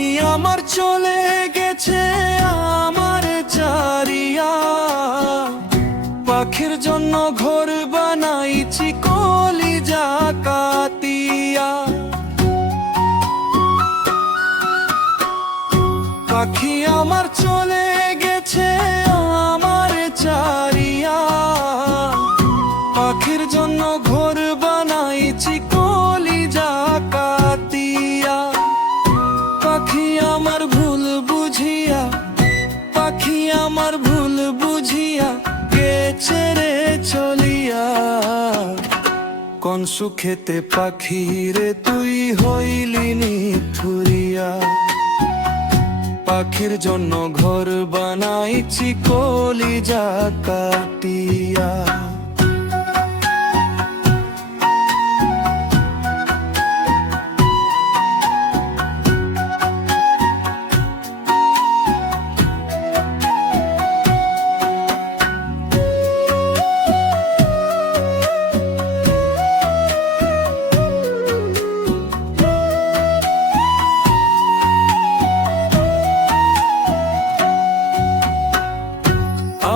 পাখি আমার চলে গেছে আমার চারিয়া, পাখির জন্য ঘর বানাইছি কলিজা কাতিয়া। পাখি আমার চলে গেছে আমার চারিয়া, পাখির জন্য ঘর বানাইছি কলিজা কাতিয়া। পাখি আমার ভুল বুঝিয়া, পাখি আমার ভুল বুঝিয়া গেছে রে চলিয়া। কোন সুখেতে পাখি রে তুই হইলি নিথুরিয়া, পাখির জন্য ঘর বানাইছি কলিজা কাটিয়া।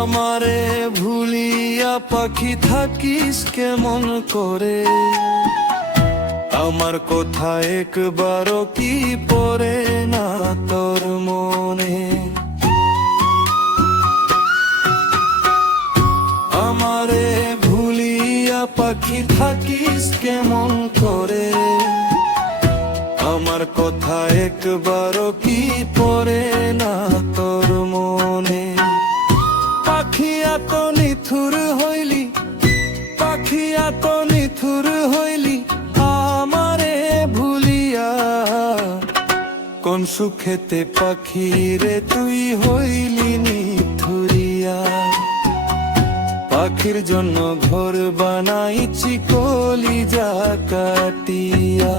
আমারে ভুলিয়া পাখি থাকিস কেমন করে, আমার কথা একবারও কি পড়ে না তোর মনে। আমারে ভুলিয়া পাখি থাকিস কেমন করে, আমার কথা একবারও কি পড়ে না তোর মনে। পাখি এত নিথুর হইলি, পাখি এত নিথুর হইলি আমারে ভুলিয়া। কোন সুখেতে পাখি রে তুই হইলি নিথুরিয়া, পাখির জন্য ঘর বানাইছি কলিজা কাটিয়া।